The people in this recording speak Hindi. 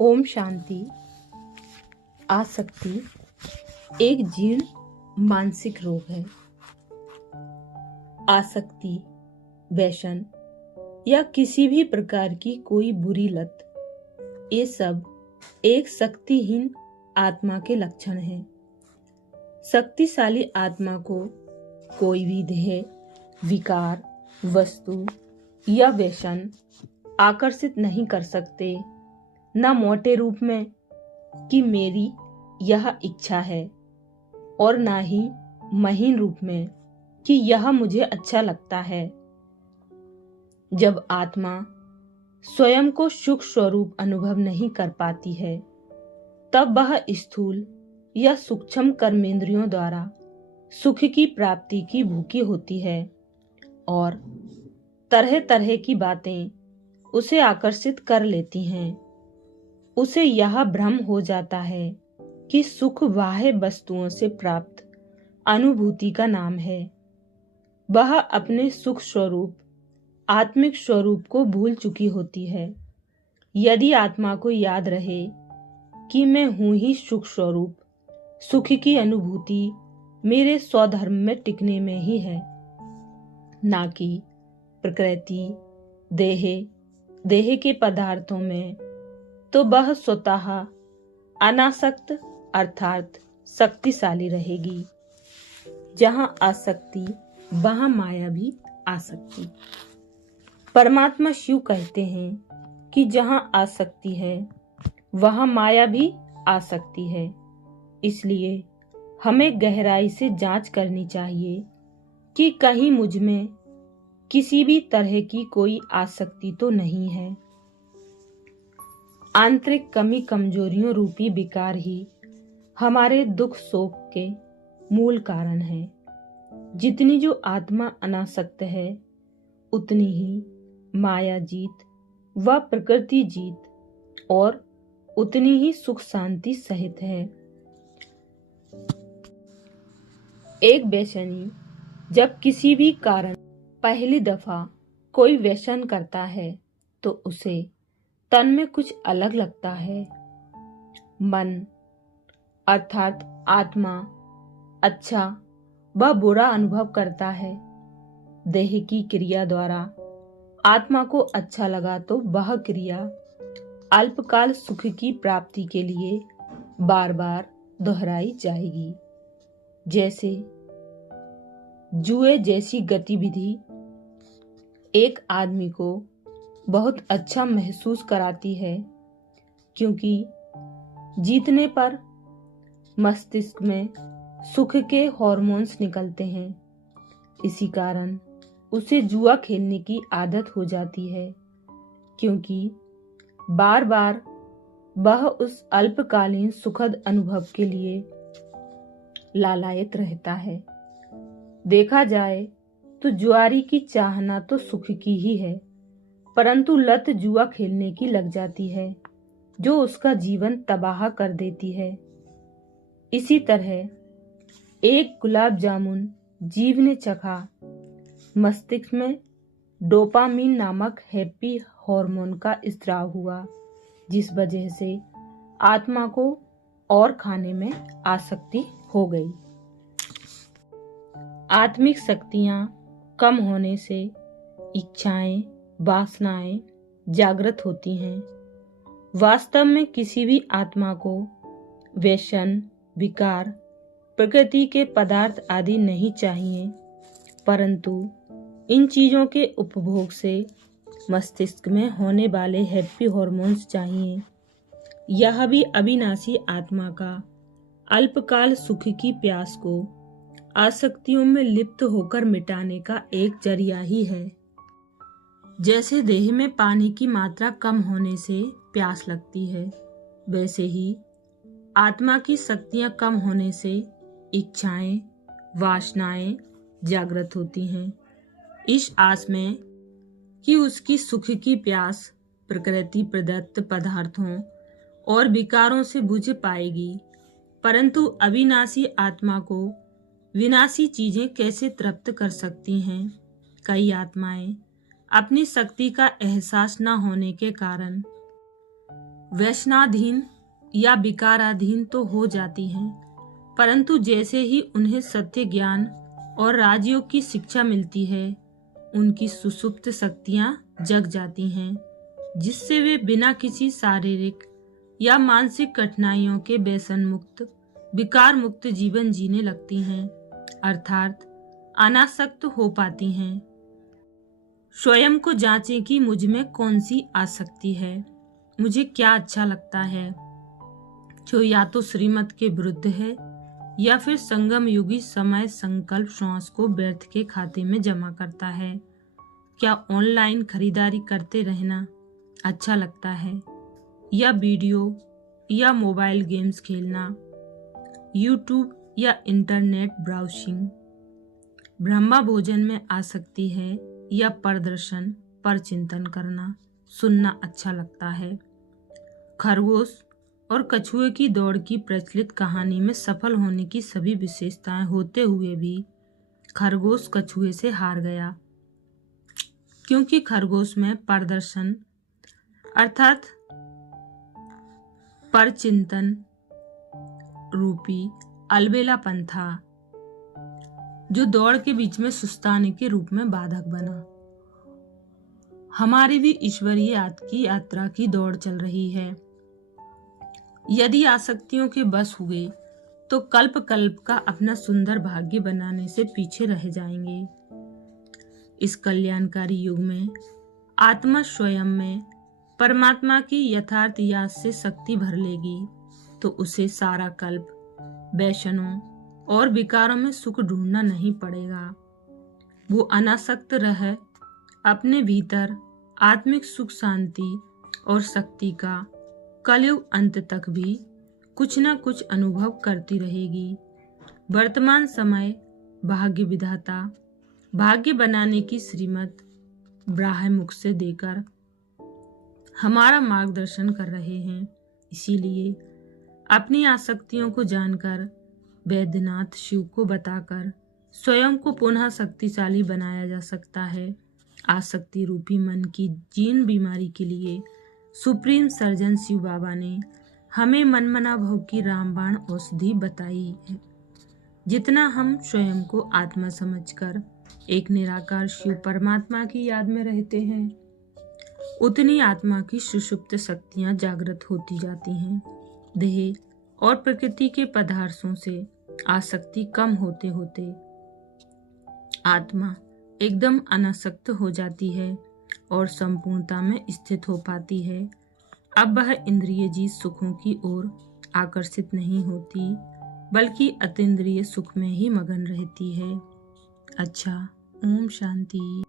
ओम शांति। आसक्ति एक जीर्ण मानसिक रोग है। आसक्ति, व्यसन या किसी भी प्रकार की कोई बुरी लत, ये सब एक शक्तिहीन आत्मा के लक्षण हैं। शक्तिशाली आत्मा को कोई भी देह, विकार, वस्तु या व्यसन आकर्षित नहीं कर सकते, न मोटे रूप में कि मेरी यह इच्छा है, और ना ही महीन रूप में कि यह मुझे अच्छा लगता है। जब आत्मा स्वयं को सुख स्वरूप अनुभव नहीं कर पाती है, तब वह स्थूल या सूक्ष्म कर्मेंद्रियों द्वारा सुख की प्राप्ति की भूखी होती है और तरह तरह की बातें उसे आकर्षित कर लेती हैं। उसे यह भ्रम हो जाता है कि सुख बाह्य वस्तुओं से प्राप्त अनुभूति का नाम है। वह अपने सुख स्वरूप आत्मिक स्वरूप को भूल चुकी होती है। यदि आत्मा को याद रहे कि मैं हूं ही सुख स्वरूप, सुख की अनुभूति मेरे स्वधर्म में टिकने में ही है, ना कि प्रकृति, देह के पदार्थों में, तो वह स्वतः अनासक्त अर्थात शक्तिशाली रहेगी। जहां आसक्ति वहां माया भी आसक्ति। परमात्मा शिव कहते हैं कि जहां आसक्ति है वहां माया भी आसक्ति है। इसलिए हमें गहराई से जांच करनी चाहिए कि कहीं मुझ में किसी भी तरह की कोई आसक्ति तो नहीं है। आंतरिक कमी कमजोरियों रूपी विकार ही हमारे दुख शोक के मूल कारण है। जितनी जो आत्मा अनासक्त है, उतनी ही माया जीत व प्रकृति जीत और उतनी ही सुख शांति सहित है। एक व्यसनी जब किसी भी कारण पहली दफा कोई व्यसन करता है, तो उसे तन में कुछ अलग लगता है। मन अर्थात आत्मा अच्छा व बुरा अनुभव करता है। देह की क्रिया द्वारा आत्मा को अच्छा लगा तो वह क्रिया अल्पकाल सुख की प्राप्ति के लिए बार बार दोहराई जाएगी। जैसे जुए जैसी गतिविधि एक आदमी को बहुत अच्छा महसूस कराती है, क्योंकि जीतने पर मस्तिष्क में सुख के हार्मोन्स निकलते हैं। इसी कारण उसे जुआ खेलने की आदत हो जाती है, क्योंकि बार बार वह उस अल्पकालीन सुखद अनुभव के लिए लालायित रहता है। देखा जाए तो जुआरी की चाहना तो सुख की ही है, परंतु लत जुआ खेलने की लग जाती है, जो उसका जीवन तबाह कर देती है। इसी तरह एक गुलाब जामुन जीव ने चखा, मस्तिष्क में डोपामीन नामक हैप्पी हार्मोन का स्राव हुआ, जिस वजह से आत्मा को और खाने में आसक्ति हो गई। आत्मिक शक्तियां कम होने से इच्छाएं, वासनाएं जागृत होती हैं। वास्तव में किसी भी आत्मा को व्यसन, विकार, प्रकृति के पदार्थ आदि नहीं चाहिए, परंतु इन चीजों के उपभोग से मस्तिष्क में होने वाले हैप्पी हार्मोन्स चाहिए। यह भी अविनाशी आत्मा का अल्पकाल सुख की प्यास को आसक्तियों में लिप्त होकर मिटाने का एक जरिया ही है। जैसे देह में पानी की मात्रा कम होने से प्यास लगती है, वैसे ही आत्मा की शक्तियां कम होने से इच्छाएं, वासनाएं जागृत होती हैं, इस आस में कि उसकी सुख की प्यास प्रकृति प्रदत्त पदार्थों और विकारों से बुझ पाएगी। परंतु अविनाशी आत्मा को विनाशी चीजें कैसे तृप्त कर सकती हैं? कई आत्माएं अपनी शक्ति का एहसास न होने के कारण व्यसनाधीन या विकाराधीन तो हो जाती हैं, परंतु जैसे ही उन्हें सत्य ज्ञान और राजयोग की शिक्षा मिलती है, उनकी सुषुप्त शक्तियां जग जाती हैं, जिससे वे बिना किसी शारीरिक या मानसिक कठिनाइयों के व्यसन मुक्त, विकार मुक्त जीवन जीने लगती हैं, अर्थात अनासक्त हो पाती हैं। स्वयं को जांचें कि मुझ में कौन सी आसक्ति है, मुझे क्या अच्छा लगता है, जो या तो श्रीमत के विरुद्ध है या फिर संगम युगी समय संकल्प श्वास को व्यर्थ के खाते में जमा करता है। क्या ऑनलाइन खरीदारी करते रहना अच्छा लगता है, या वीडियो या मोबाइल गेम्स खेलना, यूट्यूब या इंटरनेट ब्राउजिंग। ब्रह्मा भोजन में आसक्ति है या प्रदर्शन पर चिंतन करना, सुनना अच्छा लगता है। खरगोश और कछुए की दौड़ की प्रचलित कहानी में सफल होने की सभी विशेषताएं होते हुए भी खरगोश कछुए से हार गया, क्योंकि खरगोश में प्रदर्शन अर्थात परचिंतन रूपी अलबेलापन था, जो दौड़ के बीच में सुस्ताने के रूप में बाधक बना। हमारी भी ईश्वरीय की यात्रा की दौड़ चल रही है। यदि आसक्तियों के बस हुए तो कल्प कल्प का अपना सुंदर भाग्य बनाने से पीछे रह जाएंगे। इस कल्याणकारी युग में आत्मा स्वयं में परमात्मा की यथार्थ याद से शक्ति भर लेगी, तो उसे सारा कल्प व्यसनों और विकारों में सुख ढूंढना नहीं पड़ेगा। वो अनासक्त रह अपने भीतर आत्मिक सुख, शांति और शक्ति का कलयुग अंत तक भी कुछ न कुछ अनुभव करती रहेगी। वर्तमान समय भाग्य विधाता भाग्य बनाने की श्रीमत ब्राह्म मुख से देकर हमारा मार्गदर्शन कर रहे हैं। इसीलिए अपनी आसक्तियों को जानकर वैद्यनाथ शिव को बताकर स्वयं को पुनः शक्तिशाली बनाया जा सकता है। आसक्ति रूपी मन की जीर्ण बीमारी के लिए सुप्रीम सर्जन शिव बाबा ने हमें मनमना भव की रामबाण औषधि बताई है। जितना हम स्वयं को आत्मा समझकर एक निराकार शिव परमात्मा की याद में रहते हैं, उतनी आत्मा की सुषुप्त शक्तियां जागृत होती जाती हैं। देह और प्रकृति के पदार्थों से आसक्ति कम होते होते आत्मा एकदम अनासक्त हो जाती है और संपूर्णता में स्थित हो पाती है। अब वह इंद्रिय जीत सुखों की ओर आकर्षित नहीं होती, बल्कि अतीन्द्रिय सुख में ही मगन रहती है। अच्छा, ओम शांति।